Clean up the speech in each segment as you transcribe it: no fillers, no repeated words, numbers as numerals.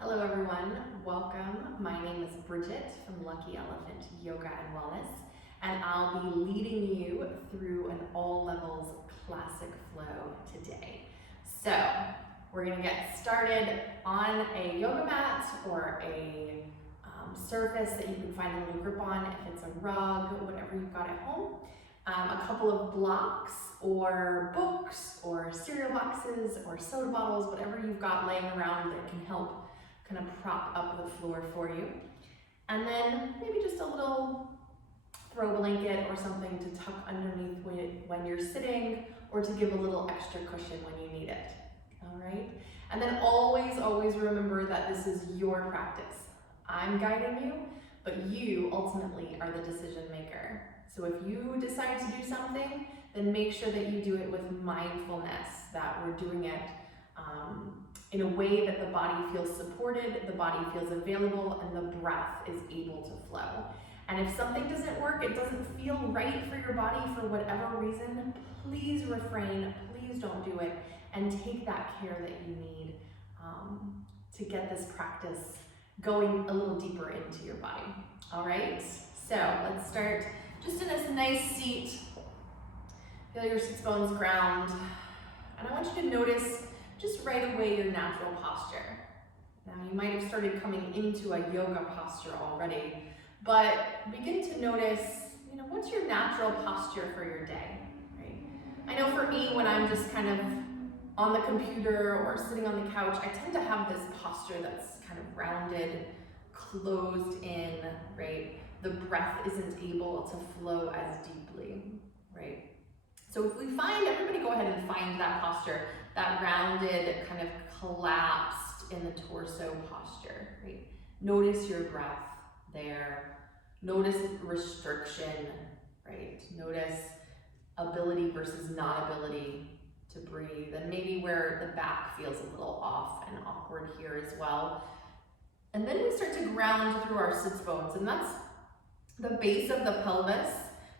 Hello everyone, welcome. My name is Bridget from Lucky Elephant Yoga and Wellness, and I'll be leading you through an all levels classic flow today. So we're gonna get started on a yoga mat or a surface that you can find a little grip on, if it's a rug, whatever you've got at home. A couple of blocks or books or cereal boxes or soda bottles, whatever you've got laying around that can help kind of prop up the floor for you. And then maybe just a little throw blanket or something to tuck underneath when you're sitting, or to give a little extra cushion when you need it. All right? And then always remember that this is your practice. I'm guiding you, but you ultimately are the decision maker. So if you decide to do something, then make sure that you do it with mindfulness, that we're doing it in a way that the body feels supported, the body feels available, and the breath is able to flow. And if something doesn't work, it doesn't feel right for your body for whatever reason, please refrain, please don't do it, and take that care that you need to get this practice going a little deeper into your body. All right, so let's start just in a nice seat. Feel your sits bones ground. And I want you to notice just right away your natural posture. Now you might have started coming into a yoga posture already, but begin to notice, what's your natural posture for your day, right? I know for me, when I'm just kind of on the computer or sitting on the couch, I tend to have this posture that's kind of rounded, closed in, right? The breath isn't able to flow as deeply, right? So if we find, everybody go ahead and find that posture, that rounded, kind of collapsed in the torso posture, right? Notice your breath there. Notice restriction, right? Notice ability versus not ability to breathe, and maybe where the back feels a little off and awkward here as well. And then we start to ground through our sits bones, and that's the base of the pelvis.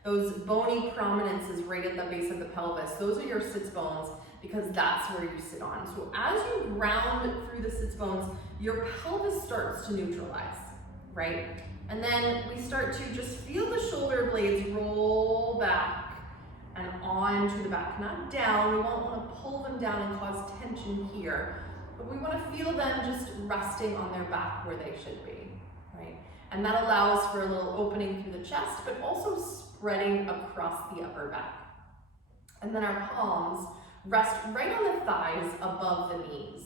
Those bony prominences right at the base of the pelvis, those are your sits bones, because that's where you sit on. So as you ground through the sits bones, your pelvis starts to neutralize, right? And then we start to just feel the shoulder blades roll back and onto the back, not down. We won't want to pull them down and cause tension here, but we want to feel them just resting on their back where they should be, right? And that allows for a little opening through the chest, but also spreading across the upper back. And then our palms rest right on the thighs above the knees.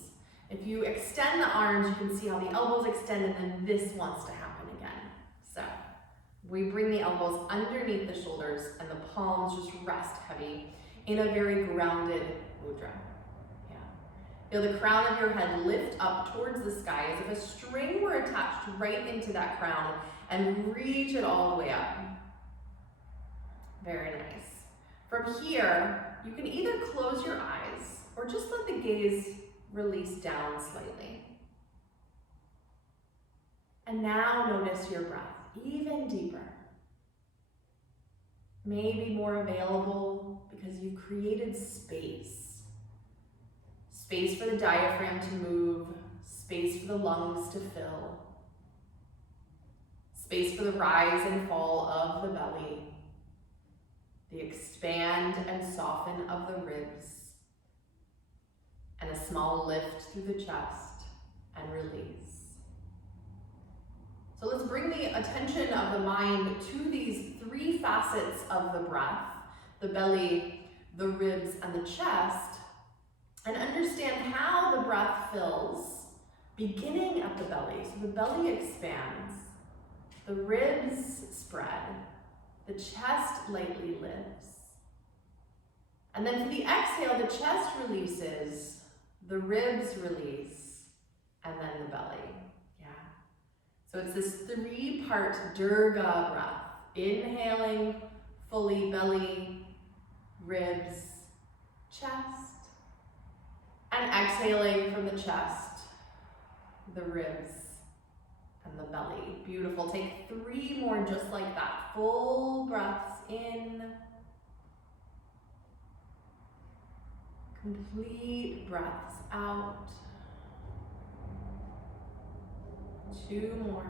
If you extend the arms, you can see how the elbows extend, and then this wants to happen again. So we bring the elbows underneath the shoulders and the palms just rest heavy in a very grounded mudra. Yeah. Feel the crown of your head lift up towards the sky as if a string were attached right into that crown, and reach it all the way up. Very nice. From here, you can either close your eyes or just let the gaze release down slightly. And now notice your breath even deeper. Maybe more available because you've created space. Space for the diaphragm to move, space for the lungs to fill, space for the rise and fall of the belly, the expand and soften of the ribs, and a small lift through the chest and release. So let's bring the attention of the mind to these three facets of the breath, the belly, the ribs, and the chest, and understand how the breath fills, beginning at the belly. So the belly expands, the ribs spread, the chest lightly lifts. And then for the exhale, the chest releases, the ribs release, and then the belly. Yeah. So it's this three-part Durga breath. Inhaling fully, belly, ribs, chest. And exhaling from the chest, the ribs, and the belly. Beautiful. Take three more just like that. Full breaths in. Complete breaths out. 2 more.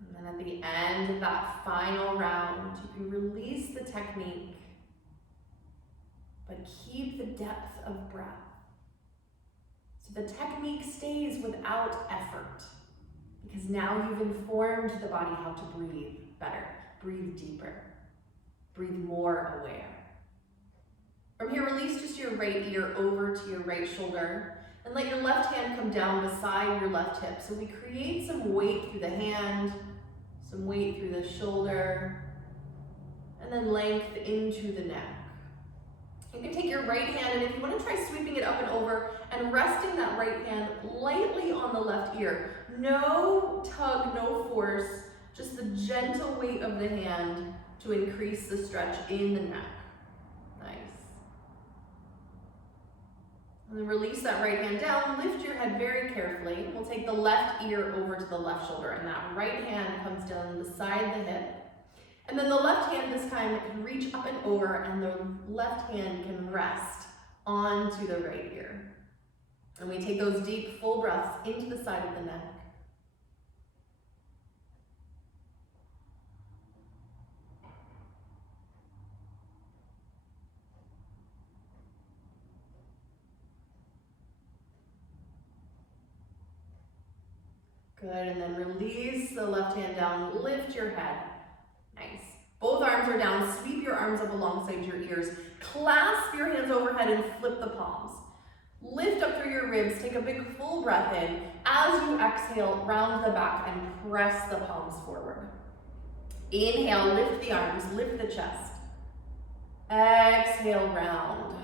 And then at the end of that final round, you can release the technique, but keep the depth of breath. So the technique stays without effort, because now you've informed the body how to breathe better, breathe deeper, breathe more aware. From here, release just your right ear over to your right shoulder, and let your left hand come down beside your left hip. So we create some weight through the hand, some weight through the shoulder, and then length into the neck. You can take your right hand, and if you want to try sweeping it up and over and resting that right hand lightly on the left ear. No tug, no force, just the gentle weight of the hand to increase the stretch in the neck. Nice. And then release that right hand down, lift your head very carefully. We'll take the left ear over to the left shoulder, and that right hand comes down beside the hip. And then the left hand this time can reach up and over, and the left hand can rest onto the right ear. And we take those deep, full breaths into the side of the neck. Good, and then release the left hand down, lift your head. Nice. Both arms are down, sweep your arms up alongside your ears. Clasp your hands overhead and flip the palms. Lift up through your ribs, take a big full breath in. As you exhale, round the back and press the palms forward. Inhale, lift the arms, lift the chest. Exhale, round,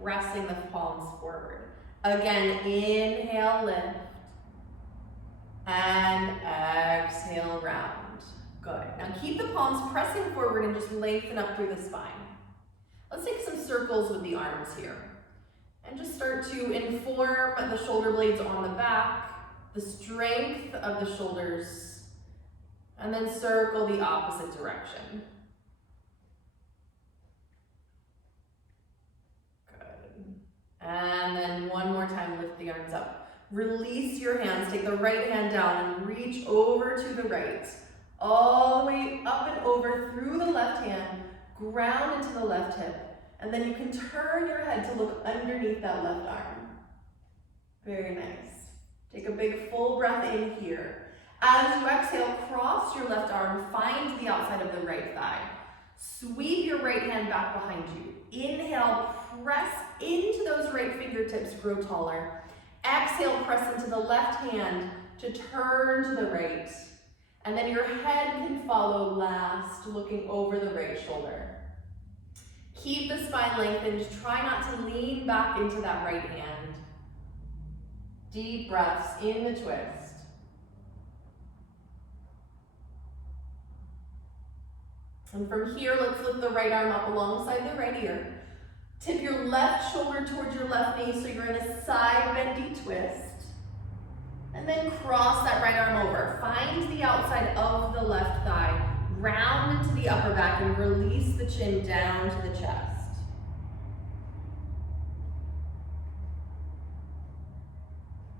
pressing the palms forward. Again, inhale, lift. And exhale, round. Good. Now keep the palms pressing forward and just lengthen up through the spine. Let's take some circles with the arms here. And just start to inform the shoulder blades on the back, the strength of the shoulders, and then circle the opposite direction. Good. And then one more time, lift the arms up. Release your hands, take the right hand down and reach over to the right. All the way up and over through the left hand, ground into the left hip. And then you can turn your head to look underneath that left arm. Very nice. Take a big full breath in here. As you exhale, cross your left arm, find the outside of the right thigh. Sweep your right hand back behind you. Inhale, press into those right fingertips, grow taller. Exhale, press into the left hand to turn to the right. And then your head can follow last, looking over the right shoulder. Keep the spine lengthened. Try not to lean back into that right hand. Deep breaths in the twist. And from here, let's lift the right arm up alongside the right ear. Tip your left shoulder towards your left knee so you're in a side bendy twist. And then cross that right arm over. Find the outside of the left thigh. Round into the upper back and release the chin down to the chest.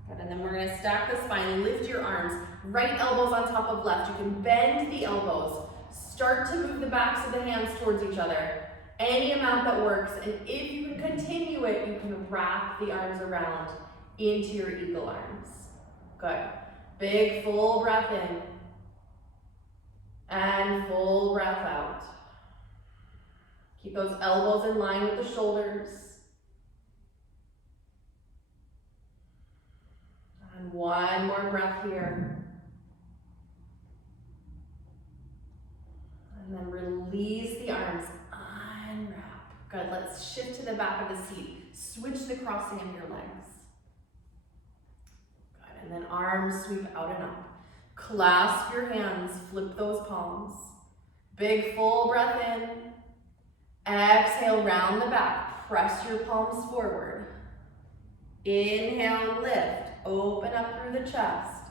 Good, and then we're gonna stack the spine, lift your arms, right elbows on top of left. You can bend the elbows. Start to move the backs of the hands towards each other. Any amount that works, and if you can continue it, you can wrap the arms around into your eagle arms. Good. Big full breath in. And full breath out. Keep those elbows in line with the shoulders. And one more breath here. And then release the arms. Unwrap. Good. Let's shift to the back of the seat. Switch the crossing of your legs. Good. And then arms sweep out and up. Clasp your hands. Flip those palms. Big full breath in. Exhale, round the back. Press your palms forward. Inhale, lift, open up through the chest.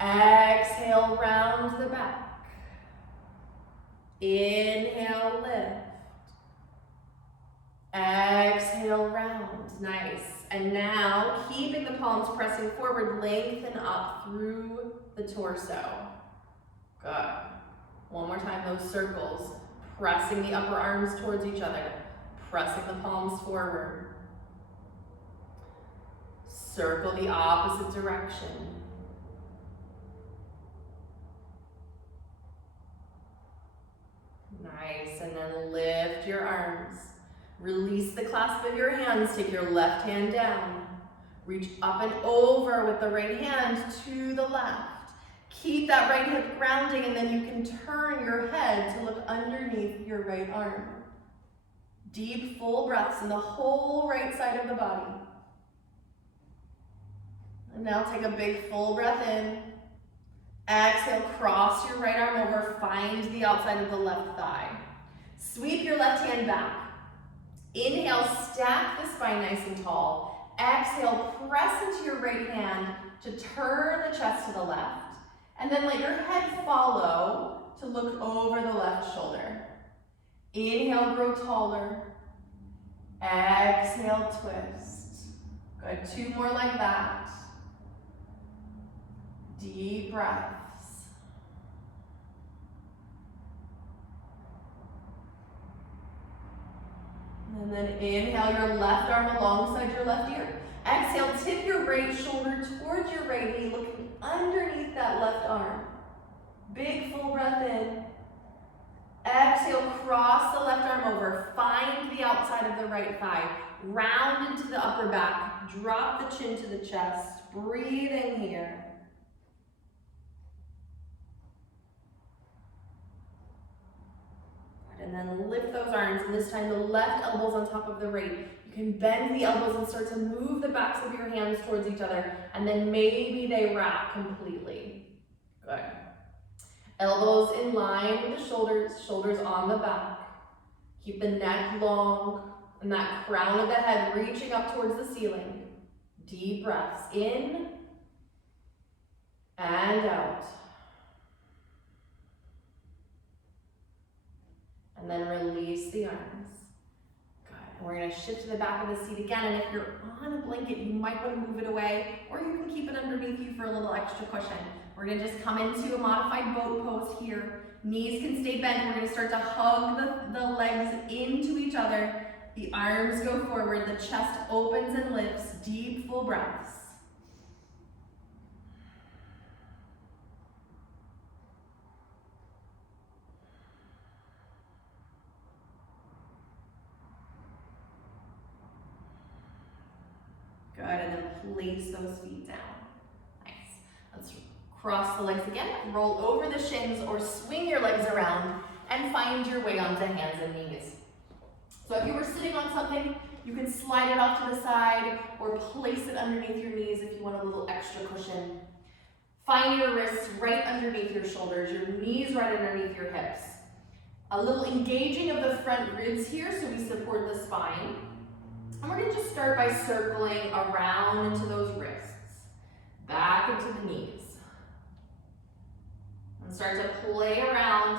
Exhale, round the back. Inhale, lift. Exhale, round. Nice. And now, keeping the palms pressing forward, lengthen up through the torso. Good. One more time, those circles. Pressing the upper arms towards each other. Pressing the palms forward. Circle the opposite direction. Nice, and then lift your arms. Release the clasp of your hands, take your left hand down. Reach up and over with the right hand to the left. Keep that right hip grounding, and then you can turn your head to look underneath your right arm. Deep, full breaths in the whole right side of the body. And now take a big full breath in. Exhale, cross your right arm over, find the outside of the left thigh. Sweep your left hand back. Inhale, stack the spine nice and tall. Exhale, press into your right hand to turn the chest to the left. And then let your head follow to look over the left shoulder. Inhale, grow taller. Exhale, twist. Good, 2 more like that. Deep breaths. And then inhale your left arm alongside your left ear. Exhale, tip your right shoulder towards your right knee, looking underneath that left arm. Big full breath in. Exhale, cross the left arm over. Find the outside of the right thigh. Round into the upper back. Drop the chin to the chest. Breathe in here. And then lift those arms, and this time the left elbow's on top of the right. You can bend the elbows and start to move the backs of your hands towards each other, and then maybe they wrap completely. Good. Elbows in line with the shoulders, shoulders on the back. Keep the neck long, and that crown of the head reaching up towards the ceiling. Deep breaths in and out. And then release the arms. Good. And we're going to shift to the back of the seat again. And if you're on a blanket, you might want to move it away, or you can keep it underneath you for a little extra cushion. We're going to just come into a modified boat pose here. Knees can stay bent. We're going to start to hug the legs into each other. The arms go forward. The chest opens and lifts. Deep, full breaths. Good, and then place those feet down. Nice. Let's cross the legs again. Roll over the shins or swing your legs around and find your way onto hands and knees. So if you were sitting on something, you can slide it off to the side or place it underneath your knees if you want a little extra cushion. Find your wrists right underneath your shoulders, your knees right underneath your hips. A little engaging of the front ribs here so we support the spine. And we're going to just start by circling around into those wrists, back into the knees. And start to play around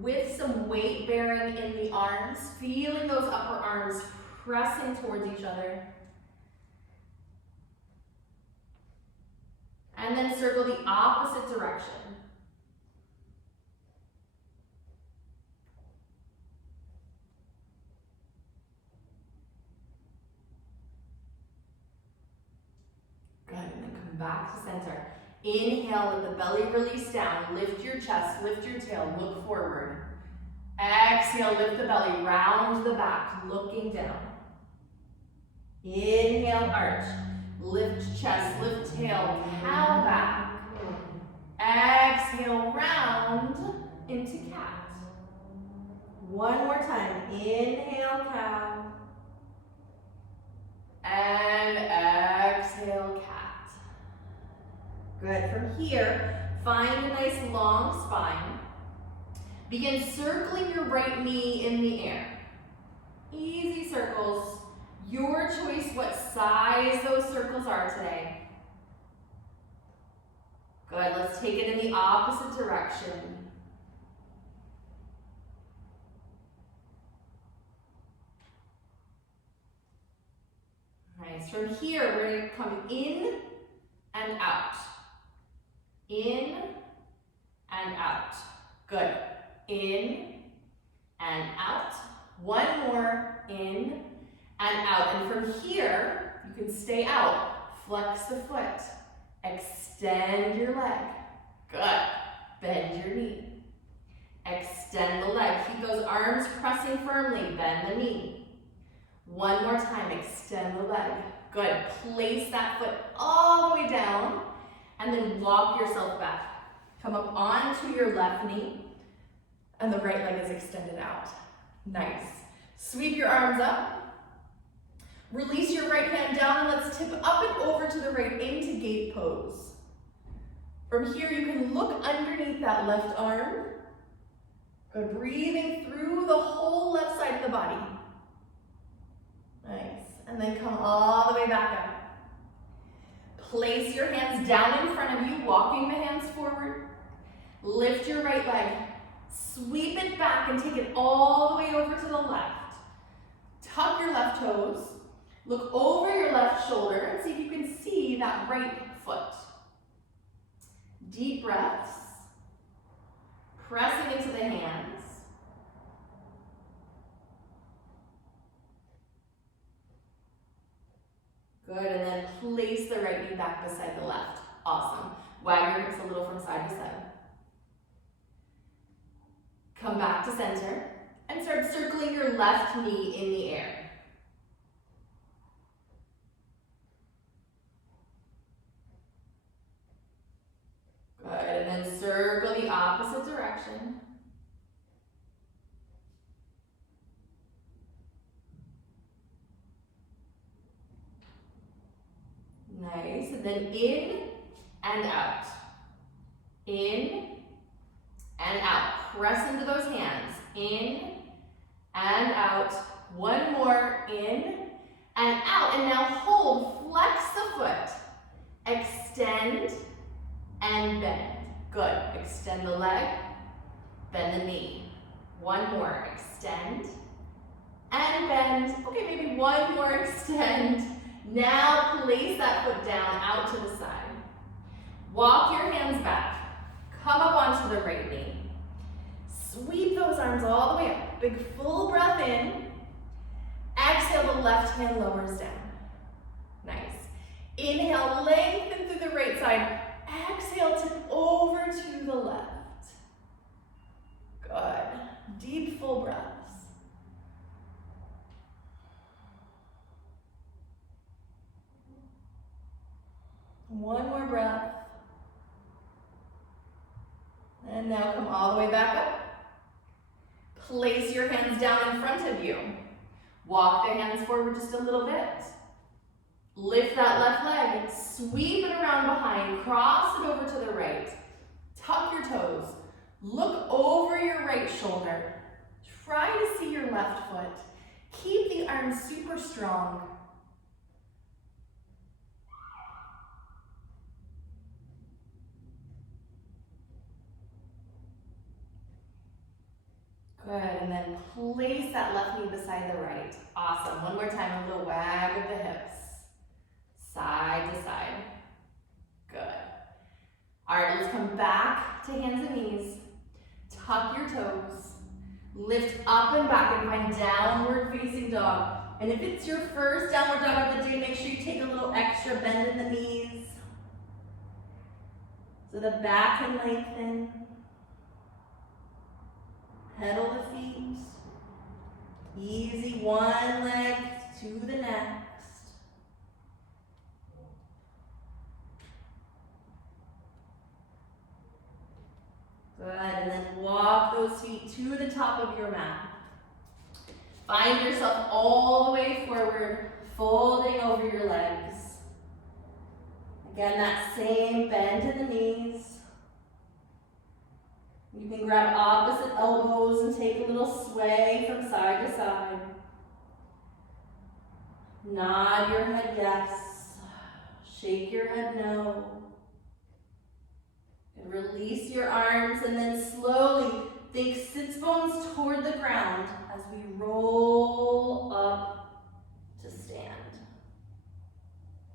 with some weight bearing in the arms, feeling those upper arms pressing towards each other. And then circle the opposite direction. Good, and then come back to center. Inhale, let the belly release down. Lift your chest, lift your tail, look forward. Exhale, lift the belly, round the back, looking down. Inhale, arch. Lift chest, lift tail, cow back. Exhale, round into cat. One more time. Inhale, cow. And exhale, cat. Good. From here, find a nice long spine. Begin circling your right knee in the air. Easy circles. Your choice what size those circles are today. Good, let's take it in the opposite direction. Nice, from here we're gonna come in and out. In and out. Good, in and out. One more, in and out. And from here, you can stay out. Flex the foot. Extend your leg. Good. Bend your knee. Extend the leg. Keep those arms pressing firmly. Bend the knee. One more time. Extend the leg. Good. Place that foot all the way down and then walk yourself back. Come up onto your left knee and the right leg is extended out. Nice. Sweep your arms up. Release your right hand down and let's tip up and over to the right into gate pose. From here you can look underneath that left arm. Good, breathing through the whole left side of the body. Nice, and then come all the way back up. Place your hands down in front of you, walking the hands forward. Lift your right leg, sweep it back and take it all the way over to the left. Tuck your left toes. Look over your left shoulder and see if you can see that right foot. Deep breaths. Pressing into the hands. Good, and then place the right knee back beside the left. Awesome. Wag your hips a little from side to side. Come back to center and start circling your left knee in the air. Good, and then circle the opposite direction. Nice, and then in and out. In and out. Press into those hands. In and out. One more, in and out. And now hold, flex the foot. Extend and bend. Good. Extend the leg, bend the knee. One more, extend and bend. Okay, maybe one more, extend. Now place that foot down out to the side. Walk your hands back. Come up onto the right knee. Sweep those arms all the way up. Big full breath in. Exhale, the left hand lowers down. Nice. Inhale, lengthen through the right side. Exhale, tip over to the left. Good. Deep, full breaths. One more breath. And now come all the way back up. Place your hands down in front of you. Walk the hands forward just a little bit. Lift that left leg, sweep it around behind, cross it over to the right. Tuck your toes. Look over your right shoulder. Try to see your left foot. Keep the arms super strong. Good, and then place that left knee beside the right. Awesome, one more time, a little wag of the hips. Side to side. Good. All right, let's come back to hands and knees. Tuck your toes. Lift up and back and find downward facing dog. And if it's your first downward dog of the day, make sure you take a little extra bend in the knees so the back can lengthen. Pedal the feet. Easy, one leg to the next. Good, and then walk those feet to the top of your mat. Find yourself all the way forward, folding over your legs. Again, that same bend in the knees. You can grab opposite elbows and take a little sway from side to side. Nod your head yes. Shake your head no. And release your arms and then slowly think sits bones toward the ground as we roll up to stand.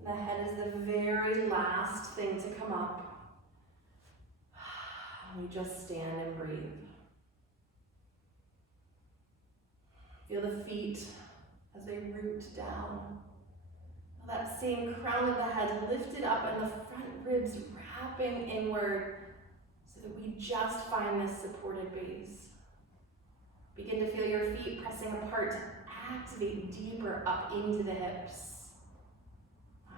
The head is the very last thing to come up. We just stand and breathe. Feel the feet as they root down. That same crown of the head lifted up and the front ribs wrapping inward so that we just find this supported base. Begin to feel your feet pressing apart to activate deeper up into the hips.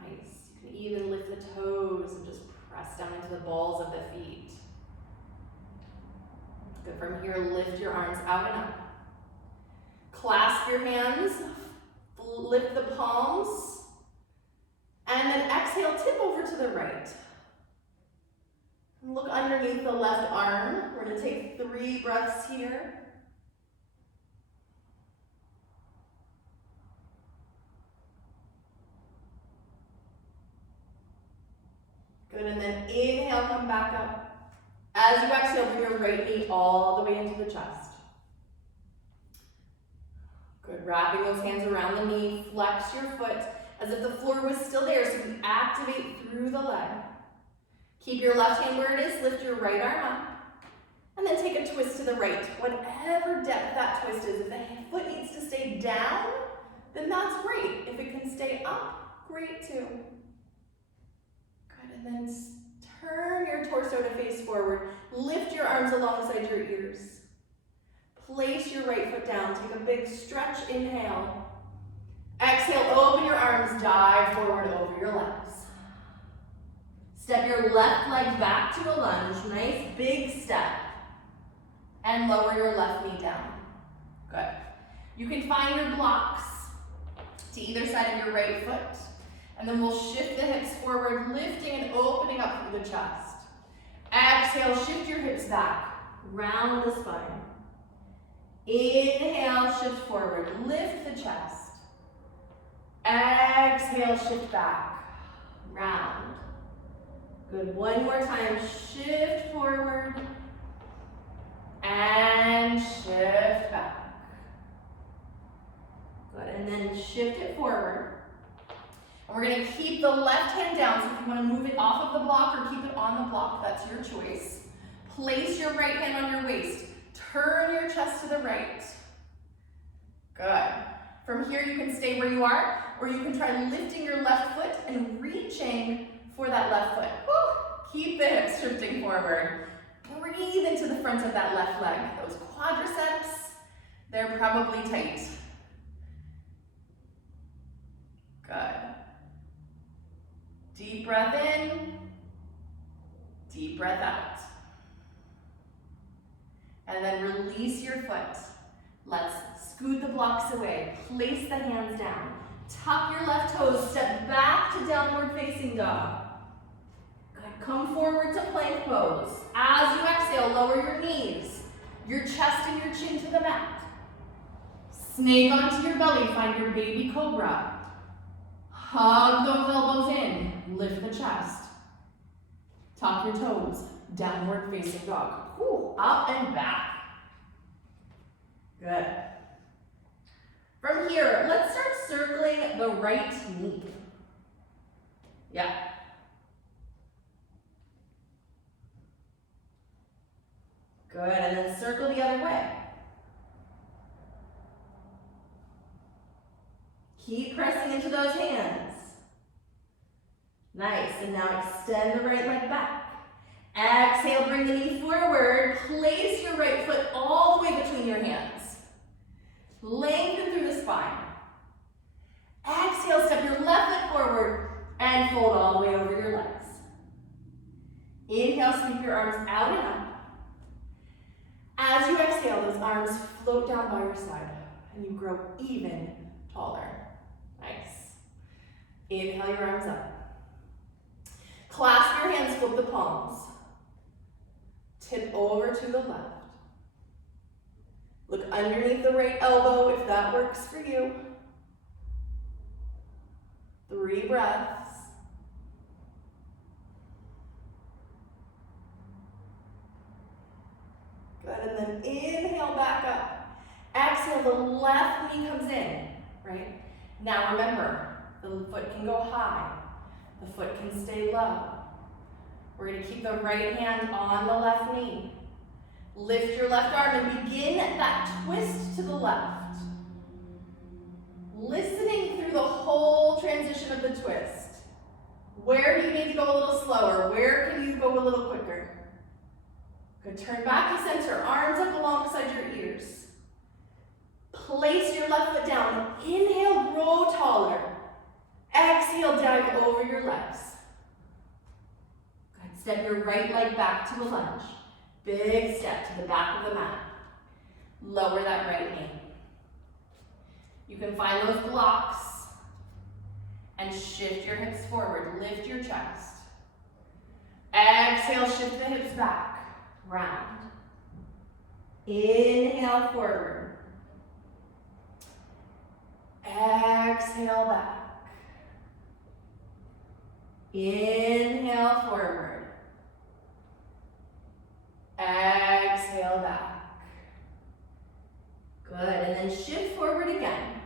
Nice. You can even lift the toes and just press down into the balls of the feet. Good. From here, lift your arms out and up. Clasp your hands, lift the palms, and then exhale, tip over to the right. Look underneath the left arm. We're going to take 3 breaths here. Good, and then inhale, come back up. As you exhale, bring your right knee all the way into the chest. Good, wrapping those hands around the knee, flex your foot as if the floor was still there, so we activate through the leg. Keep your left hand where it is, lift your right arm up, and then take a twist to the right. Whatever depth that twist is, if the foot needs to stay down, then that's great. If it can stay up, great too. Good, and then turn your torso to face forward. Lift your arms alongside your ears. Place your right foot down. Take a big stretch, inhale. Exhale, open your arms, dive forward over your legs. Step your left leg back to a lunge, nice big step. And lower your left knee down. Good. You can find your blocks to either side of your right foot. And then we'll shift the hips forward, lifting and opening up through the chest. Exhale, shift your hips back, round the spine. Inhale, shift forward, lift the chest. Exhale, shift back, round. Good, one more time, shift forward and shift back. Good, and then shift it forward. And we're gonna keep the left hand down, so if you wanna move it off of the block or keep it on the block, that's your choice. Place your right hand on your waist. Turn your chest to the right. Good. From here, you can stay where you are, or you can try lifting your left foot and reaching for that left foot. Woo! Keep the hips shifting forward. Breathe into the front of that left leg. Those quadriceps, they're probably tight. Good. Deep breath in, deep breath out. And then release your foot. Let's scoot the blocks away. Place the hands down. Tuck your left toes. Step back to downward facing dog. Good. Come forward to plank pose. As you exhale, lower your knees, your chest and your chin to the mat. Snake onto your belly. Find your baby cobra. Hug those elbows in. Lift the chest. Tuck your toes. Downward facing dog. Whew, up and back. Good. From here, let's start circling the right knee. Yeah. Good, and then circle the other way. Keep pressing into those hands. Nice, and now extend the right leg back. Exhale, bring the knee forward. Place your right foot all the way between your hands. Lengthen through the spine. Exhale, step your left foot forward and fold all the way over your legs. Inhale, sweep your arms out and up. As you exhale, those arms float down by your side and you grow even taller. Nice. Inhale your arms up. Clasp your hands, flip the palms. Tip over to the left. Look underneath the right elbow if that works for you. 3 breaths. Good, and then inhale back up. Exhale, the left knee comes in, right? Now remember, the foot can go high. The foot can stay low. We're going to keep the right hand on the left knee. Lift your left arm and begin that twist to the left. Listening through the whole transition of the twist. Where do you need to go a little slower? Where can you go a little quicker? Good, turn back to center, arms up alongside your ears. Place your left foot down. Inhale, grow taller. Exhale, dive over your legs. Good, step your right leg back to a lunge. Big step to the back of the mat. Lower that right knee. You can find those blocks and shift your hips forward. Lift your chest. Exhale, shift the hips back. Round. Inhale forward. Exhale back. Inhale forward. Exhale back. Good, and then shift forward again.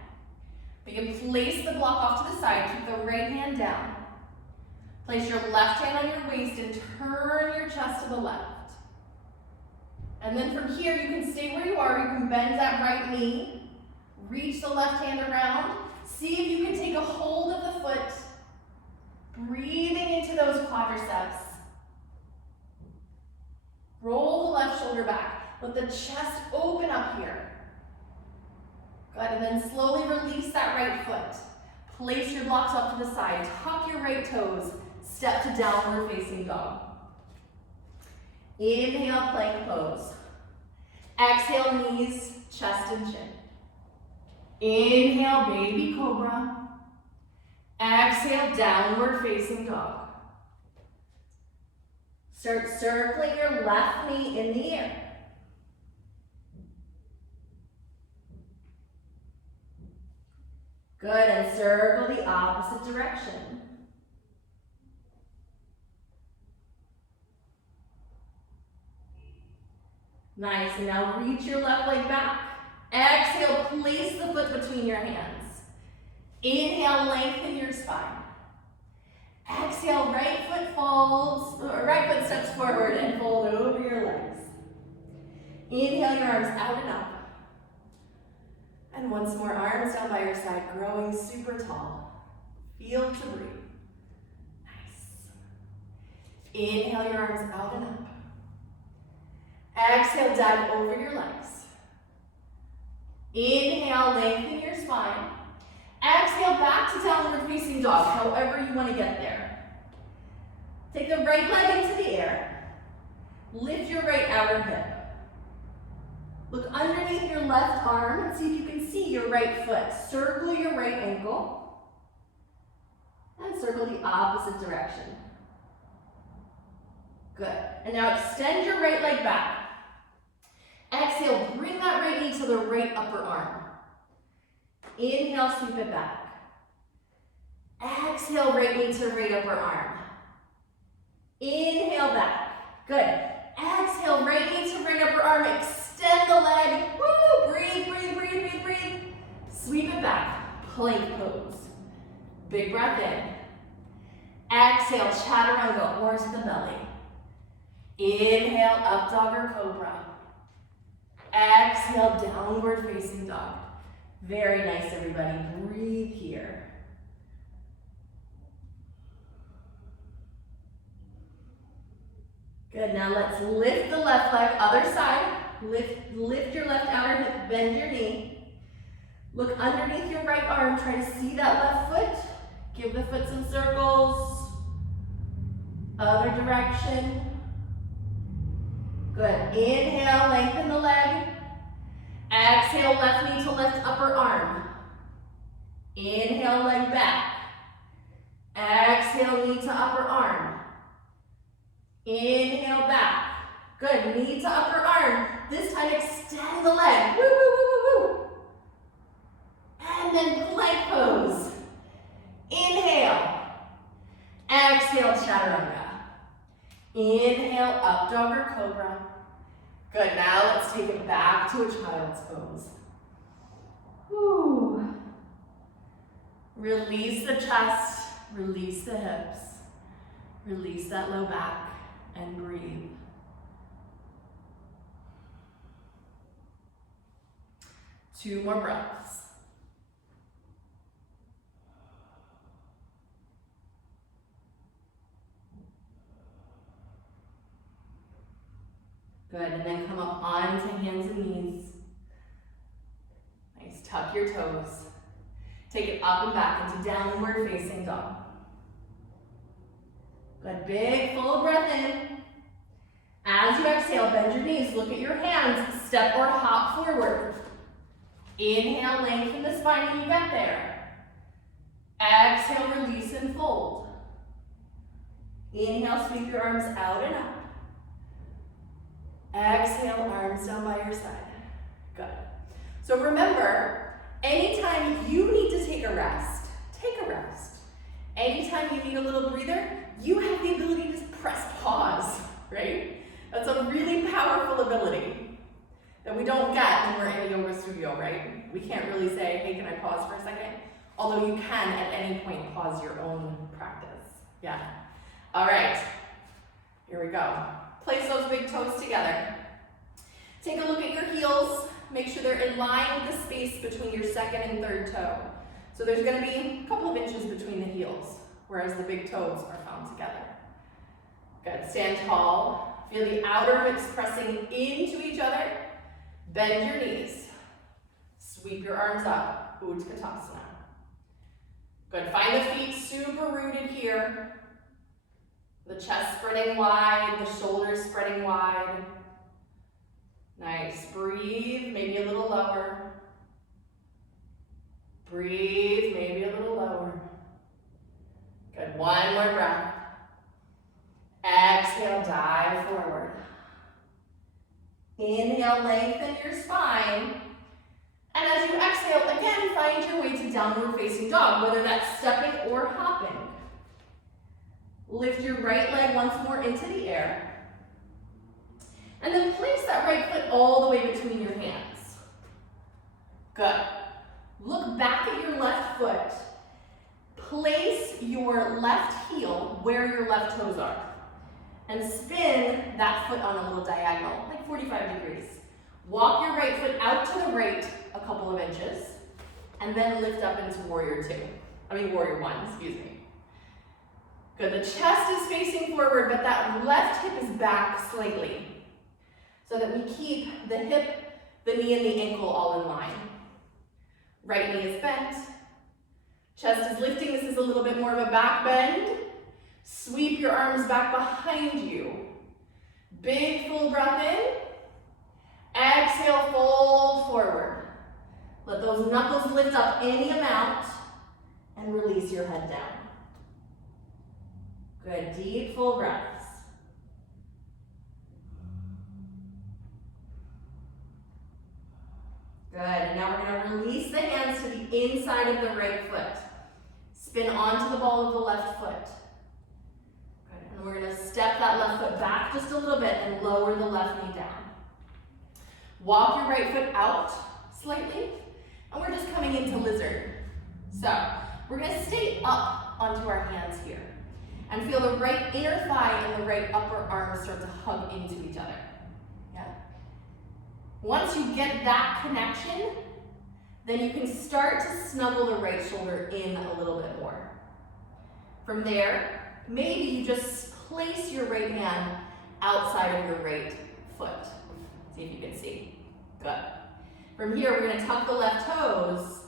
But you can place the block off to the side. Keep the right hand down. Place your left hand on your waist and turn your chest to the left. And then from here, you can stay where you are. You can bend that right knee. Reach the left hand around. See if you can take a hold of the foot. Breathing into those quadriceps. Roll the left shoulder back. Let the chest open up here. Good, and then slowly release that right foot. Place your blocks up to the side. Tuck your right toes. Step to downward facing dog. Inhale, plank pose. Exhale, knees, chest and chin. Inhale, baby cobra. Exhale, downward facing dog. Start circling your left knee in the air. Good, and circle the opposite direction. Nice, and now reach your left leg back. Exhale, place the foot between your hands. Inhale, lengthen your spine. Exhale, right foot steps forward and fold over your legs. Inhale, your arms out and up. And once more, arms down by your side, growing super tall. Feel to breathe. Nice. Inhale, your arms out and up. Exhale, dive over your legs. Inhale, lengthen your spine. Exhale, back to downward facing dog, however you want to get there. Take the right leg into the air. Lift your right outer hip. Look underneath your left arm and see if you can see your right foot. Circle your right ankle. And circle the opposite direction. Good. And now extend your right leg back. Exhale, bring that right knee to the right upper arm. Inhale, sweep it back. Exhale, right knee to right upper arm. Inhale back. Good. Exhale, right knee to right upper arm. Extend the leg. Woo! Breathe, breathe, breathe, breathe, breathe. Sweep it back. Plank pose. Big breath in. Exhale, chaturanga, or to the belly. Inhale, up dog or cobra. Exhale, downward facing dog. Very nice, everybody. Breathe here. Good, now let's lift the left leg, other side. Lift your left outer hip, bend your knee. Look underneath your right arm, try to see that left foot. Give the foot some circles. Other direction. Good, inhale, lengthen the leg. Exhale, left knee to left upper arm. Inhale, leg back. Exhale, knee to upper arm. Inhale, back. Good, knee to upper arm. This time extend the leg. Woo, woo, woo, woo, woo. And then plank pose. Inhale. Exhale, chaturanga. Inhale, up dog or cobra. Good, now let's take it back to a child's pose. Whew. Release the chest, release the hips, release that low back, and breathe. Two more breaths. Good, and then come up onto hands and knees. Nice, tuck your toes. Take it up and back into downward facing dog. Good, big full breath in. As you exhale, bend your knees, look at your hands, step or hop forward. Inhale, lengthen the spine when you get there. Exhale, release and fold. Inhale, sweep your arms out and up. Exhale, arms down by your side. Good. So remember, anytime you need to take a rest, take a rest. Anytime you need a little breather, you have the ability to press pause, right? That's a really powerful ability that we don't get when we're in a yoga studio, right? We can't really say, hey, can I pause for a second? Although you can at any point pause your own practice. Yeah. All right, here we go. Place those big toes together. Take a look at your heels. Make sure they're in line with the space between your second and third toe. So there's gonna be a couple of inches between the heels, whereas the big toes are found together. Good, stand tall. Feel the outer hips pressing into each other. Bend your knees. Sweep your arms up, Utkatasana. Good, find the feet super rooted here. The chest spreading wide, the shoulders spreading wide. Nice, breathe, maybe a little lower. Breathe, maybe a little lower. Good, one more breath. Exhale, dive forward. Inhale, lengthen your spine. And as you exhale, again, find your way to downward facing dog, whether that's stepping or hopping. Lift your right leg once more into the air. And then place that right foot all the way between your hands. Good. Look back at your left foot. Place your left heel where your left toes are. And spin that foot on a little diagonal, like 45 degrees. Walk your right foot out to the right a couple of inches. And then lift up into warrior one, excuse me. Good, the chest is facing forward, but that left hip is back slightly. So that we keep the hip, the knee, and the ankle all in line. Right knee is bent. Chest is lifting, this is a little bit more of a back bend. Sweep your arms back behind you. Big full breath in. Exhale, fold forward. Let those knuckles lift up any amount and release your head down. Good, deep, full breaths. Good, and now we're gonna release the hands to the inside of the right foot. Spin onto the ball of the left foot. Good, and we're gonna step that left foot back just a little bit and lower the left knee down. Walk your right foot out slightly, and we're just coming into lizard. So, we're gonna stay up onto our hands here. And feel the right inner thigh and the right upper arm start to hug into each other. Yeah. Once you get that connection, then you can start to snuggle the right shoulder in a little bit more. From there, maybe you just place your right hand outside of your right foot. See if you can see. Good. From here, we're going to tuck the left toes,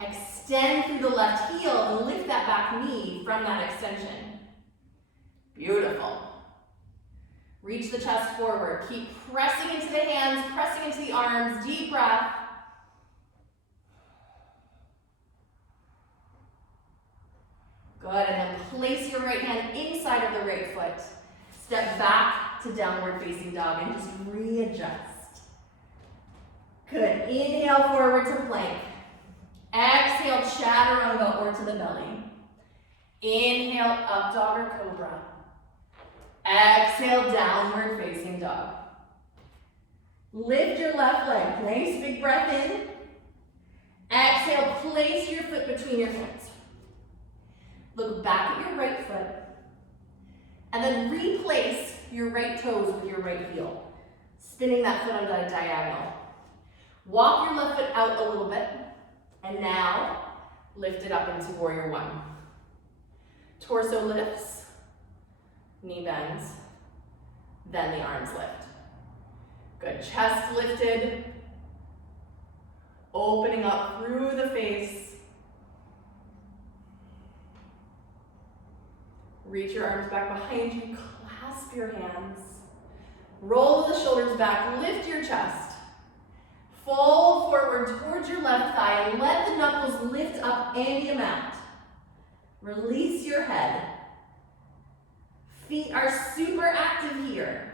extend through the left heel, and lift that back knee from that extension. Beautiful. Reach the chest forward. Keep pressing into the hands, pressing into the arms. Deep breath. Good, and then place your right hand inside of the right foot. Step back to downward facing dog and just readjust. Good, inhale forward to plank. Exhale, chaturanga or to the belly. Inhale, up dog or cobra. Exhale, downward facing dog. Lift your left leg. Nice big breath in. Exhale, place your foot between your hands. Look back at your right foot. And then replace your right toes with your right heel. Spinning that foot on the diagonal. Walk your left foot out a little bit. And now, lift it up into warrior one. Torso lifts. Knee bends. Then the arms lift. Good, chest lifted. Opening up through the face. Reach your arms back behind you, clasp your hands. Roll the shoulders back, lift your chest. Fold forward towards your left thigh and let the knuckles lift up any amount. Release your head. Feet are super active here.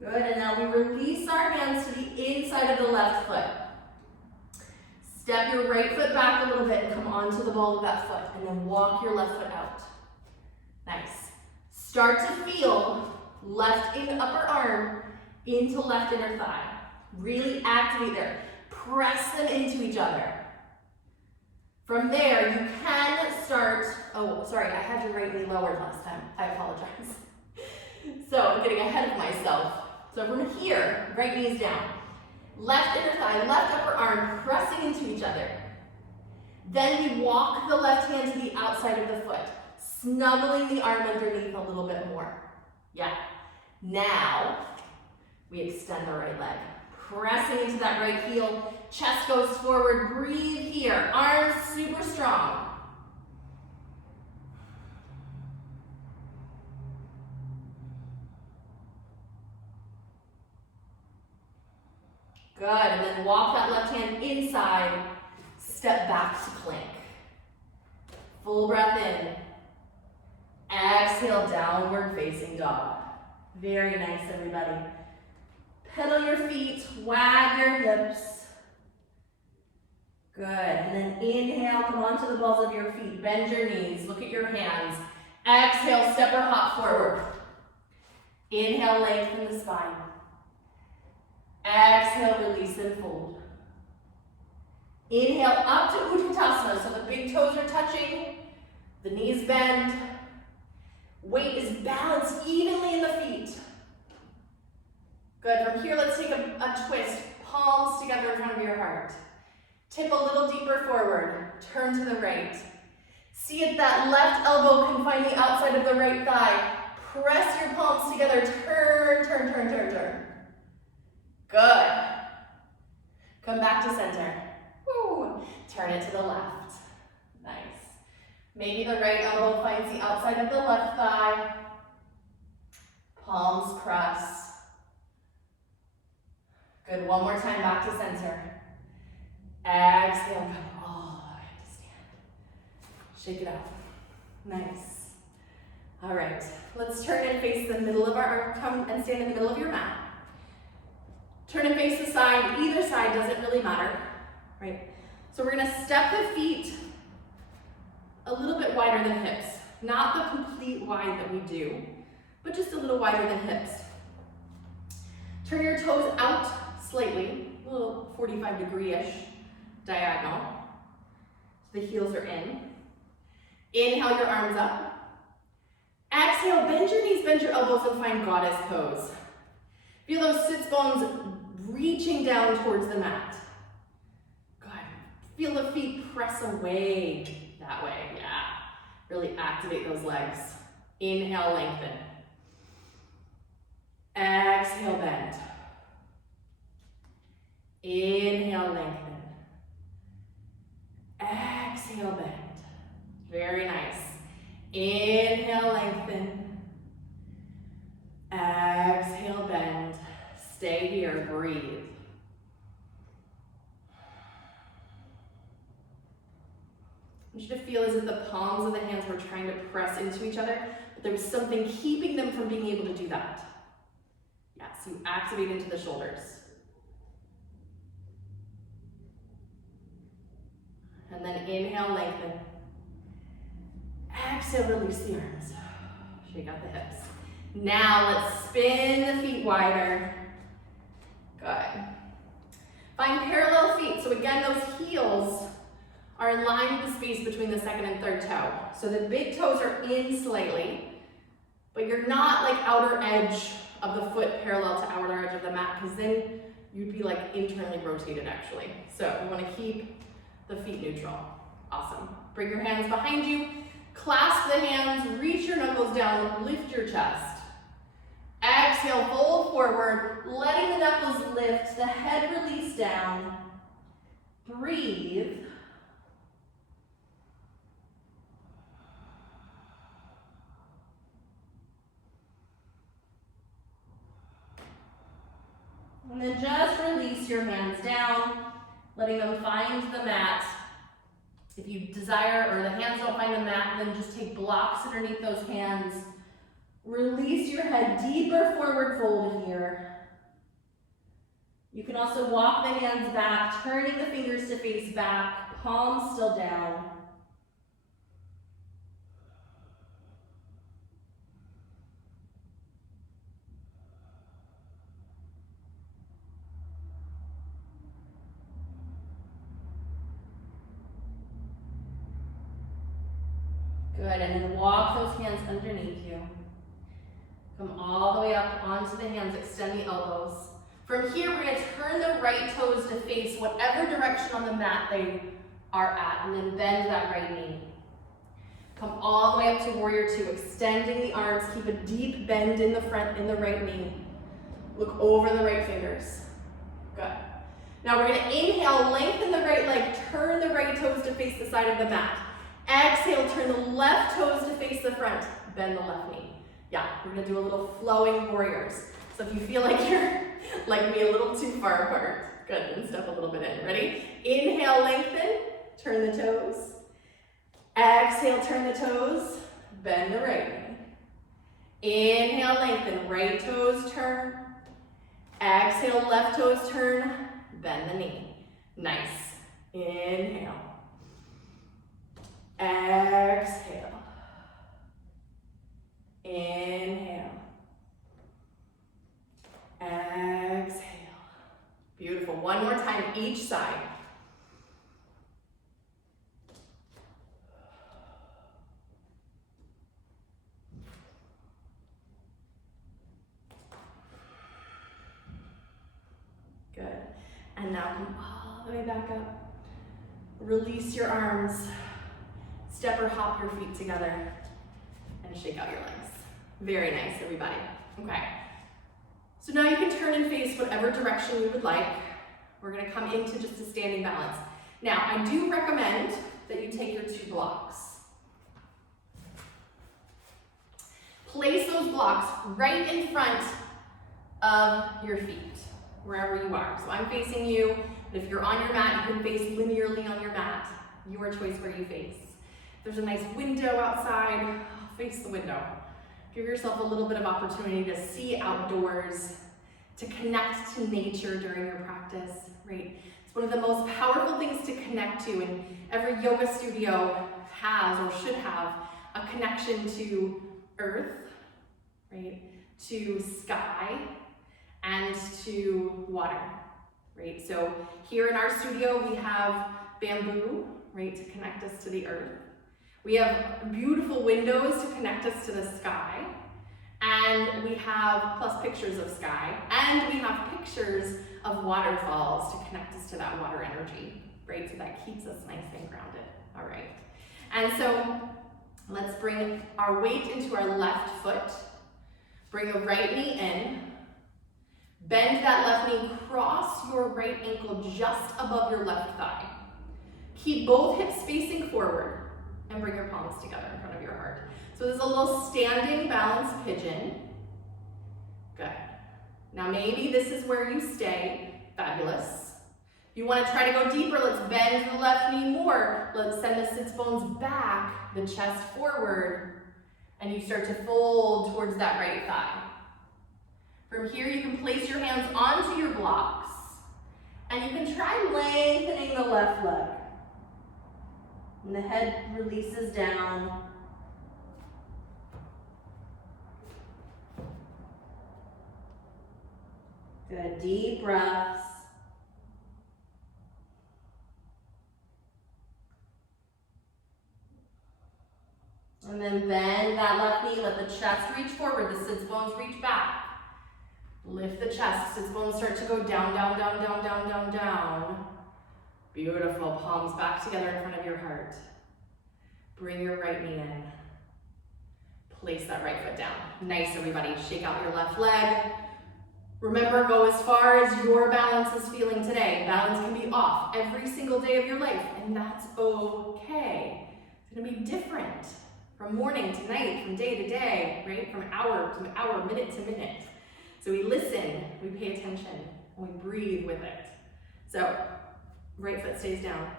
Good, and now we release our hands to the inside of the left foot. Step your right foot back a little bit and come onto the ball of that foot, and then walk your left foot out. Nice. Start to feel left upper arm into left inner thigh. Really activate there. Press them into each other. From there, you can start, oh, sorry, I had your right knee lowered last time. I apologize. So I'm getting ahead of myself. So from here, right knee's down. Left inner thigh, left upper arm pressing into each other. Then we walk the left hand to the outside of the foot, snuggling the arm underneath a little bit more. Yeah. Now, we extend the right leg. Pressing into that right heel, chest goes forward, breathe here. Arms super strong. Good, and then walk that left hand inside, step back to plank. Full breath in. Exhale, downward facing dog. Very nice, everybody. Pedal your feet, wag your hips. Good, and then inhale, come onto the balls of your feet, bend your knees, look at your hands. Exhale, step or hop forward. Inhale, lengthen the spine. Exhale, release and fold. Inhale, up to Utkatasana, so the big toes are touching, the knees bend. Weight is balanced evenly in the feet. Good, from here let's take a twist, palms together in front of your heart. Tip a little deeper forward, turn to the right. See if that left elbow can find the outside of the right thigh. Press your palms together, turn, turn, turn, turn, turn. Good. Come back to center. Woo. Turn it to the left. Nice. Maybe the right elbow finds the outside of the left thigh. Palms press. Good, one more time back to center. Exhale, come all the way to stand. Shake it out. Nice. All right, let's turn and face the middle of our, come and stand in the middle of your mat. Turn and face the side, either side doesn't really matter, right? So we're gonna step the feet a little bit wider than hips. Not the complete wide that we do, but just a little wider than hips. Turn your toes out slightly, a little 45-degree-ish diagonal. So the heels are in. Inhale your arms up. Exhale, bend your knees, bend your elbows, and find goddess pose. Feel those sits bones reaching down towards the mat. Good. Feel the feet press away that way. Yeah. Really activate those legs. Inhale, lengthen. Exhale, bend. Inhale, lengthen. Exhale, bend. Very nice. Inhale, lengthen. Exhale, bend. Stay here, breathe. I want you to feel as if the palms of the hands were trying to press into each other, but there was something keeping them from being able to do that. Yeah, so you activate into the shoulders. inhale, lengthen. Exhale, release the arms. Shake out the hips. Now let's spin the feet wider. Good. Find parallel feet. So again, those heels are in line with the space between the second and third toe. So the big toes are in slightly, but you're not like outer edge of the foot parallel to outer edge of the mat, because then you'd be like internally rotated actually. So we want to keep the feet neutral. Awesome. Bring your hands behind you. Clasp the hands, reach your knuckles down, lift your chest. Exhale, fold forward, letting the knuckles lift, the head release down. Breathe. And then just release your hands down, letting them find the mat. If you desire, or the hands don't find the mat, then just take blocks underneath those hands. Release your head, deeper forward fold here. You can also walk the hands back, turning the fingers to face back, palms still down. Good, and then walk those hands underneath you. Come all the way up onto the hands, extend the elbows. From here, we're gonna turn the right toes to face whatever direction on the mat they are at, and then bend that right knee. Come all the way up to warrior two, extending the arms, keep a deep bend in the front, in the right knee. Look over the right fingers. Good. Now we're gonna inhale, lengthen the right leg, turn the right toes to face the side of the mat. Exhale, turn the left toes to face the front, bend the left knee. Yeah, we're gonna do a little flowing warriors. So if you feel like you're, like me, a little too far apart, good, then step a little bit in. Ready? Inhale, lengthen, turn the toes. Exhale, turn the toes, bend the right knee. Inhale, lengthen, right toes turn. Exhale, left toes turn, bend the knee. Nice. Inhale. Exhale. Inhale. Exhale. Beautiful. One more time, each side. Good. And now come all the way back up. Release your arms. Step or hop your feet together and shake out your legs. Very nice, everybody. Okay. So now you can turn and face whatever direction you would like. We're gonna come into just a standing balance. Now, I do recommend that you take your two blocks. Place those blocks right in front of your feet, wherever you are. So I'm facing you, and if you're on your mat, you can face linearly on your mat. Your choice where you face. There's a nice window outside, face the window. Give yourself a little bit of opportunity to see outdoors, to connect to nature during your practice, right? It's one of the most powerful things to connect to, and every yoga studio has or should have a connection to earth, right? To sky and to water, right? So here in our studio, we have bamboo, right, to connect us to the earth. We have beautiful windows to connect us to the sky, and we have plus pictures of sky, and we have pictures of waterfalls to connect us to that water energy, right? So that keeps us nice and grounded, all right? And so let's bring our weight into our left foot, bring the right knee in, bend that left knee, cross your right ankle just above your left thigh. Keep both hips facing forward, and bring your palms together in front of your heart. So there's a little standing balance pigeon. Good. Now maybe this is where you stay. Fabulous. If you want to try to go deeper, let's bend the left knee more. Let's send the sits bones back, the chest forward, and you start to fold towards that right thigh. From here, you can place your hands onto your blocks, and you can try lengthening the left leg. And the head releases down. Good, deep breaths. And then bend that left knee, let the chest reach forward, the sits bones reach back. Lift the chest, sits bones start to go down, down, down, down, down, down, down. Beautiful, palms back together in front of your heart. Bring your right knee in. Place that right foot down. Nice, everybody, shake out your left leg. Remember, go as far as your balance is feeling today. Balance can be off every single day of your life, and that's okay. It's gonna be different from morning to night, from day to day, right? From hour to hour, minute to minute. So we listen, we pay attention, and we breathe with it. So, right foot stays down.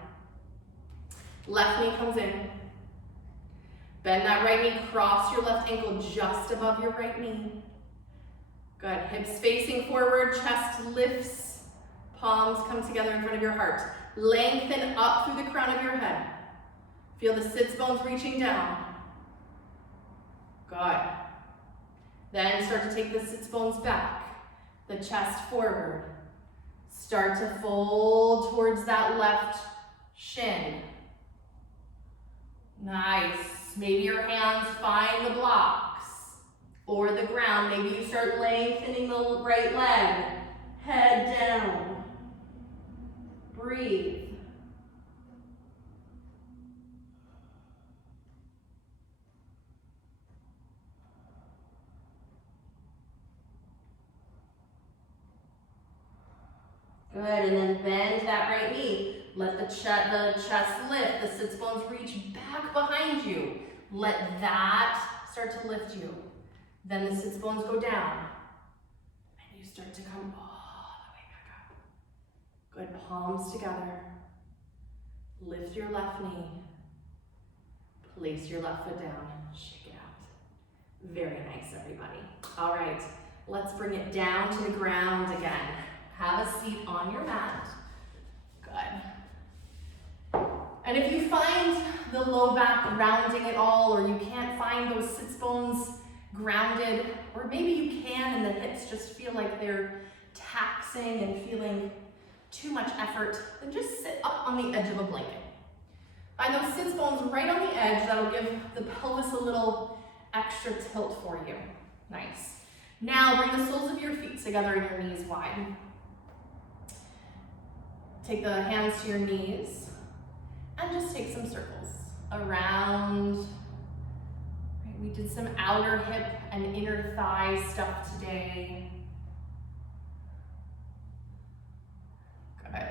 Left knee comes in. Bend that right knee, cross your left ankle just above your right knee. Good, hips facing forward, chest lifts, palms come together in front of your heart. Lengthen up through the crown of your head. Feel the sits bones reaching down. Good. Then start to take the sits bones back, the chest forward. Start to fold towards that left shin. Nice. Maybe your hands find the blocks or the ground. Maybe you start lengthening the right leg. Head down. Breathe. Good, and then bend that right knee. Let the chest lift, the sits bones reach back behind you. Let that start to lift you. Then the sits bones go down. And you start to come all the way back up. Good, palms together. Lift your left knee. Place your left foot down. Shake it out. Very nice, everybody. All right, let's bring it down to the ground again. Have a seat on your mat. Good. And if you find the low back rounding at all, or you can't find those sits bones grounded, or maybe you can and the hips just feel like they're taxing and feeling too much effort, then just sit up on the edge of a blanket. Find those sits bones right on the edge. That'll give the pelvis a little extra tilt for you. Nice. Now bring the soles of your feet together and your knees wide. Take the hands to your knees and just take some circles around. Right, we did some outer hip and inner thigh stuff today. Good.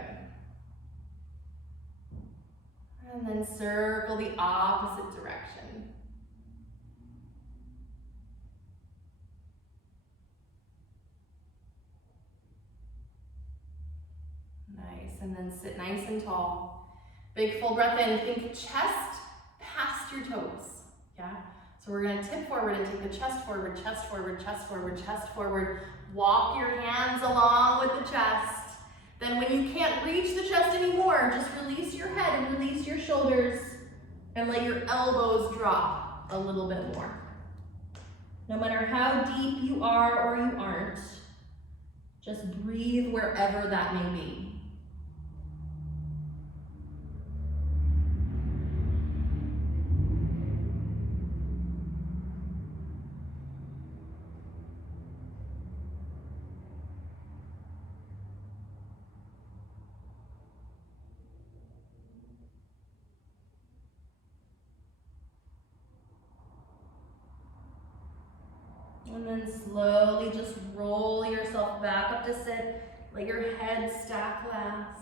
And then circle the opposite direction. And then sit nice and tall. Big full breath in. Think chest past your toes. Yeah? So we're gonna tip forward and take the chest forward, chest forward, chest forward, chest forward. Walk your hands along with the chest. Then when you can't reach the chest anymore, just release your head and release your shoulders and let your elbows drop a little bit more. No matter how deep you are or you aren't, just breathe wherever that may be. And then slowly just roll yourself back up to sit. Let your head stack last.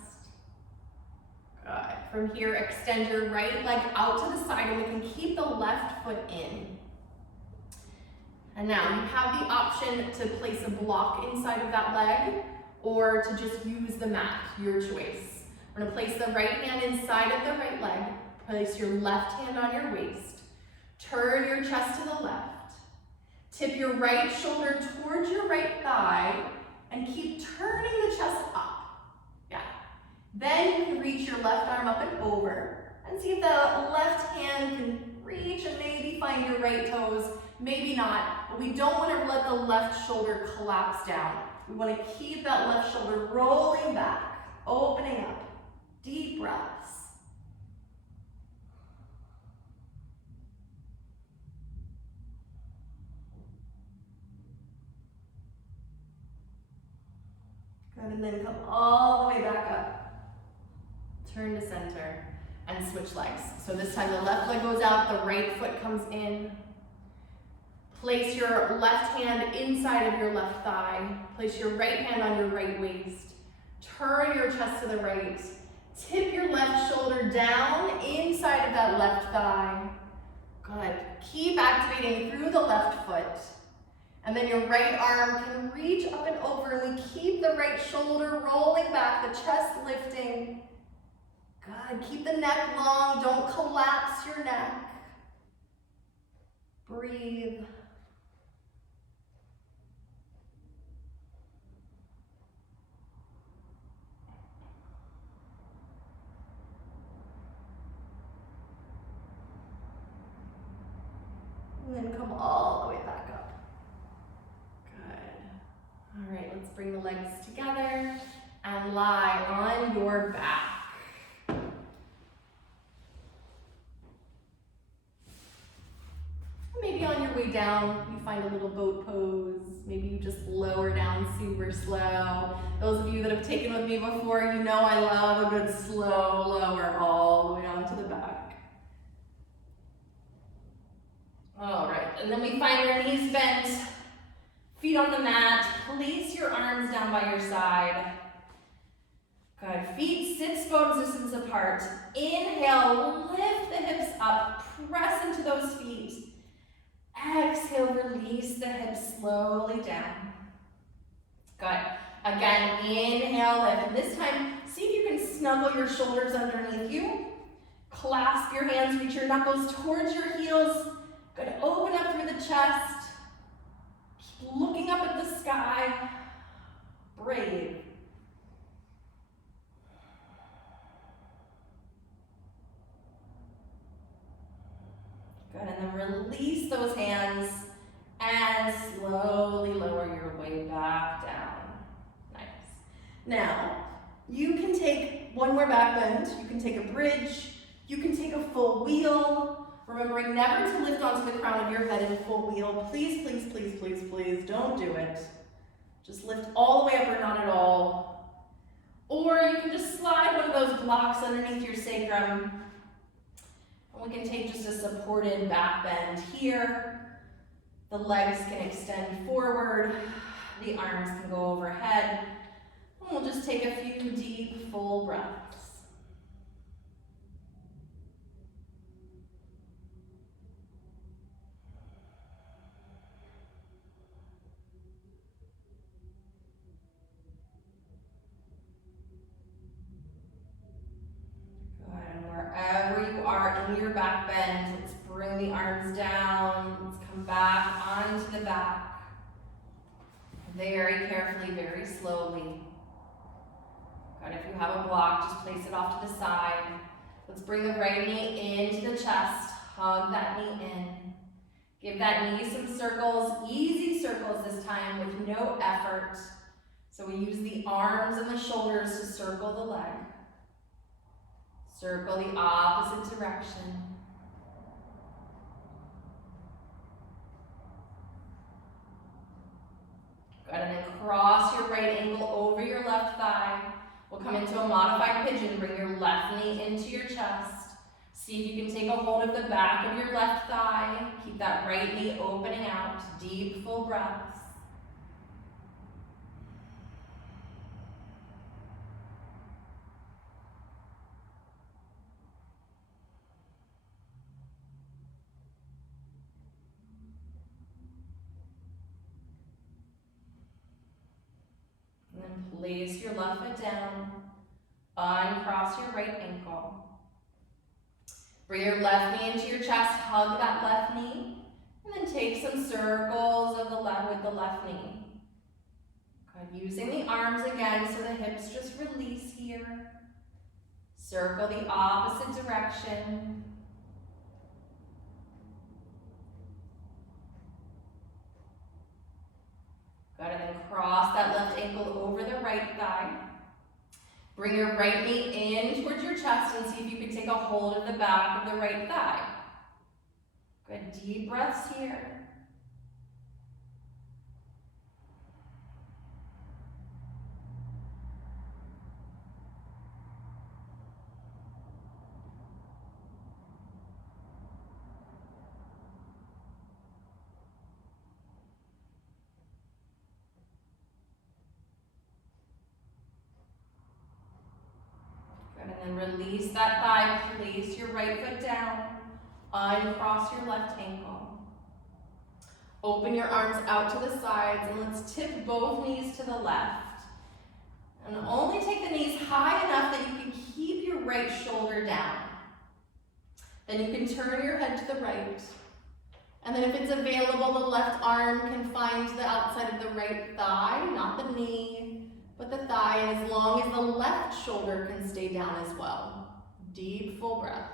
Good. From here, extend your right leg out to the side and we can keep the left foot in. And now you have the option to place a block inside of that leg or to just use the mat, your choice. We're gonna place the right hand inside of the right leg, place your left hand on your waist, turn your chest to the left, tip your right shoulder towards your right thigh, and keep turning the chest up. Yeah. Then you can reach your left arm up and over, And see if the left hand can reach and maybe find your right toes. Maybe not, but we don't want to let the left shoulder collapse down. We want to keep that left shoulder rolling back, opening up. Deep breaths. Good, and then come all the way back up. Turn to center and switch legs. So this time the left leg goes out, the right foot comes in. Place your left hand inside of your left thigh. Place your right hand on your right waist. Turn your chest to the right. Tip your left shoulder down inside of that left thigh. Good. Keep activating through the left foot. And then your right arm can reach up and over, and we keep the right shoulder rolling back, the chest lifting. Good. Keep the neck long. Don't collapse your neck. Breathe. And then come all the way back up. Good. All right, let's bring the legs together and lie on your back. Maybe on your way down, you find a little boat pose. Maybe you just lower down super slow. Those of you that have taken with me before, you know I love a good slow lower all the way onto the back. All right, and then we find our knees bent, feet on the mat. Place your arms down by your side. Good, feet 6 bone distance apart. Inhale, lift the hips up, press into those feet. Exhale, release the hips slowly down. Good, again, inhale, lift. And this time, see if you can snuggle your shoulders underneath you. Clasp your hands, reach your knuckles towards your heels. Good, open up through the chest. Keep looking up at the sky. Breathe. Good, and then release those hands and slowly lower your way back down. Nice. Now, you can take one more back bend. You can take a bridge. You can take a full wheel. Remembering never to lift onto the crown of your head in full wheel. Please, please, please, please, please don't do it. Just lift all the way up or not at all. Or you can just slide one of those blocks underneath your sacrum. And we can take just a supported back bend here. The legs can extend forward. The arms can go overhead. And we'll just take a few deep, full breaths. Wherever you are in your back bend, let's bring the arms down. Let's come back onto the back. Very carefully, very slowly. Good, if you have a block, just place it off to the side. Let's bring the right knee into the chest. Hug that knee in. Give that knee some circles, easy circles this time with no effort. So we use the arms and the shoulders to circle the leg. Circle the opposite direction. Good, and then cross your right ankle over your left thigh. We'll come into a modified pigeon. Bring your left knee into your chest. See if you can take a hold of the back of your left thigh. Keep that right knee opening out. Deep, full breaths. Place your left foot down, uncross your right ankle. Bring your left knee into your chest, hug that left knee, and then take some circles of the left with the left knee. Good. Using the arms again so the hips just release here. Circle the opposite direction. Good, and then cross that left ankle over the right thigh. Bring your right knee in towards your chest and see if you can take a hold of the back of the right thigh. Good, deep breaths here. Good, and then release that thigh. Place your right foot down. Uncross your left ankle. Open your arms out to the sides and let's tip both knees to the left. And only take the knees high enough that you can keep your right shoulder down. Then you can turn your head to the right. And then if it's available, the left arm can find the outside of the right thigh, not the knee, but the thigh, and as long as the left shoulder can stay down as well. Deep, full breaths.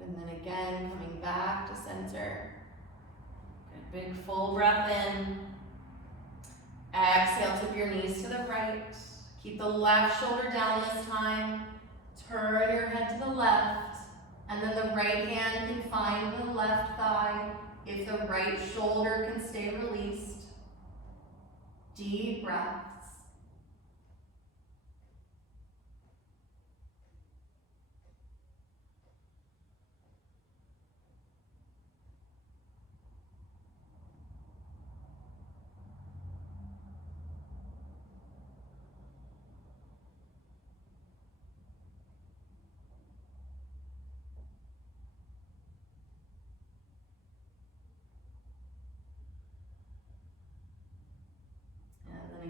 And then again, coming back to center. Good, big full breath in. Exhale, tip your knees to the right. Keep the left shoulder down this time. Turn your head to the left. And then the right hand can find the left thigh if the right shoulder can stay released. Deep breaths.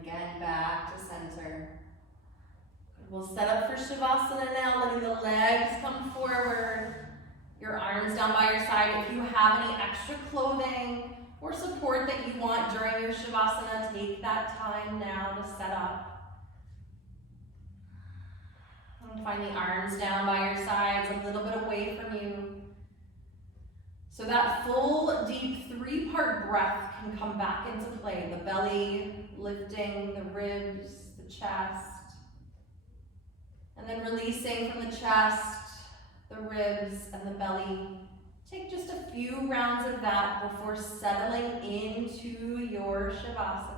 Again, back to center. We'll set up for Shavasana now, letting the legs come forward. Your arms down by your side. If you have any extra clothing or support that you want during your Shavasana, take that time now to set up. And find the arms down by your sides, a little bit away from you. So that full, deep, three-part breath can come back into play. The belly lifting, the ribs, the chest. And then releasing from the chest, the ribs, and the belly. Take just a few rounds of that before settling into your Shavasana.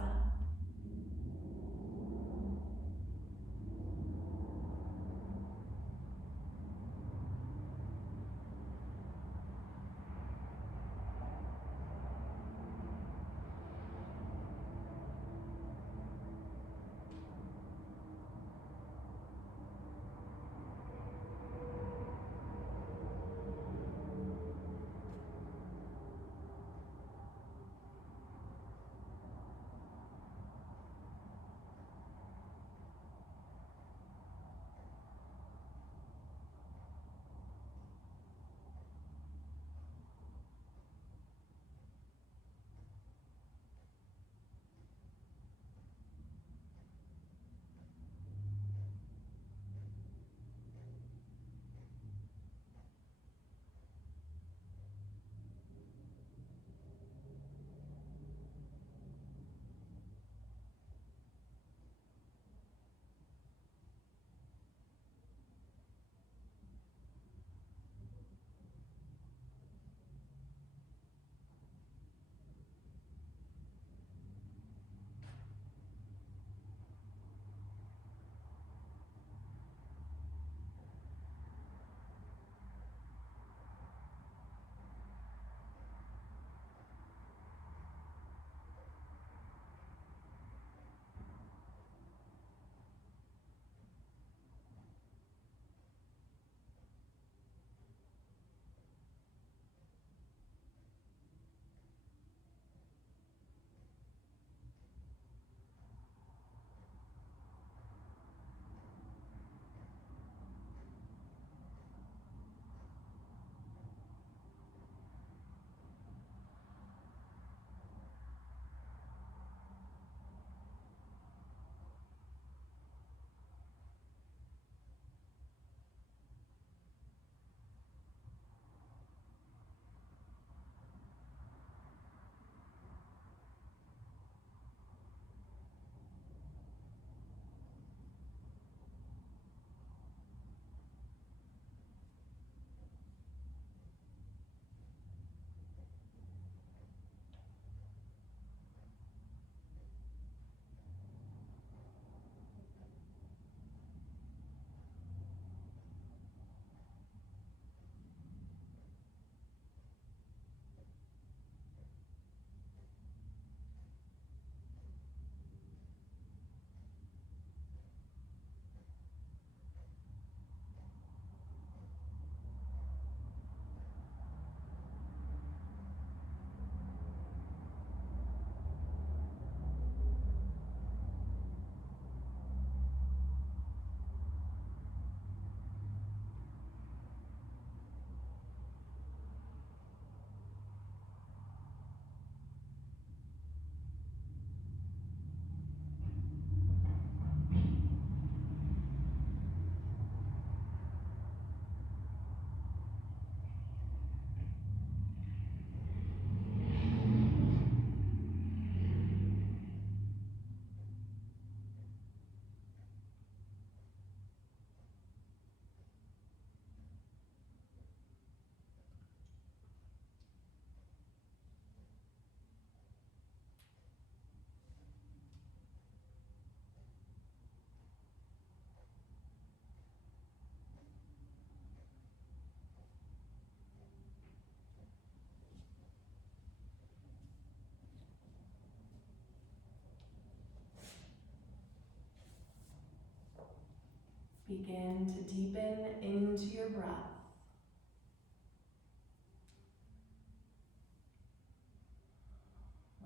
begin to deepen into your breath.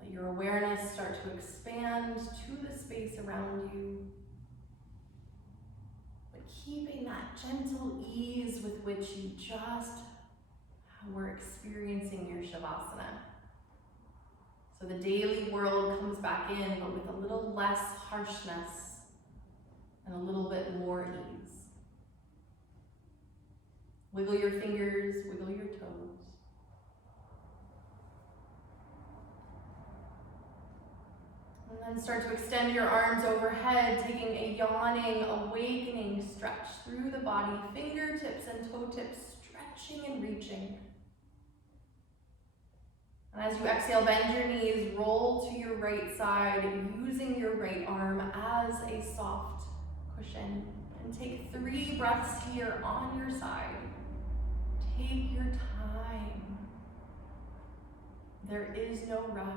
Let your awareness start to expand to the space around you, but keeping that gentle ease with which you just were experiencing your Shavasana. So the daily world comes back in, but with a little less harshness and a little bit more ease. Wiggle your fingers, wiggle your toes. And then start to extend your arms overhead, taking a yawning, awakening stretch through the body, fingertips and toe tips stretching and reaching. And as you exhale, bend your knees, roll to your right side, using your right arm as a soft cushion. And take 3 breaths here on your side. Take your time. There is no rush.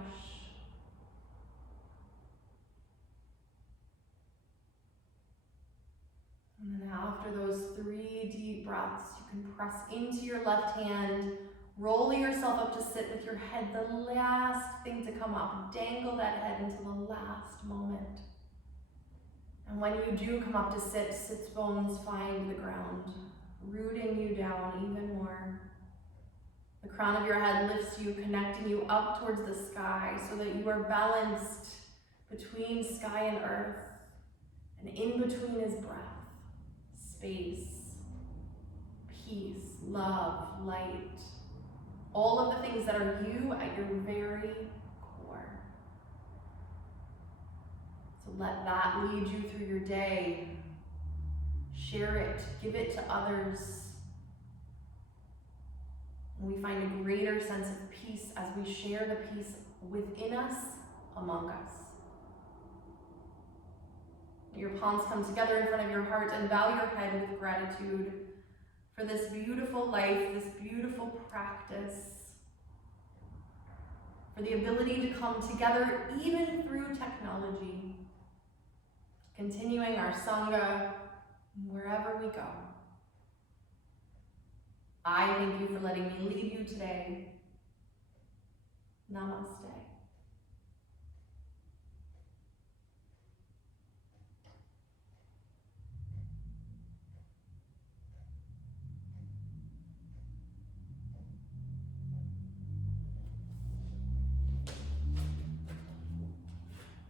And then after those 3 deep breaths, you can press into your left hand, roll yourself up to sit with your head the last thing to come up. Dangle that head into the last moment. And when you do come up to sit, sits bones find the ground, rooting you down even more. The crown of your head lifts you, connecting you up towards the sky so that you are balanced between sky and earth. And in between is breath, space, peace, love, light. All of the things that are you at your very core. So let that lead you through your day. Share it, give it to others. And we find a greater sense of peace as we share the peace within us, among us. Your palms come together in front of your heart and bow your head with gratitude for this beautiful life, this beautiful practice, for the ability to come together even through technology, continuing our Sangha wherever we go. I thank you for letting me lead you today. Namaste.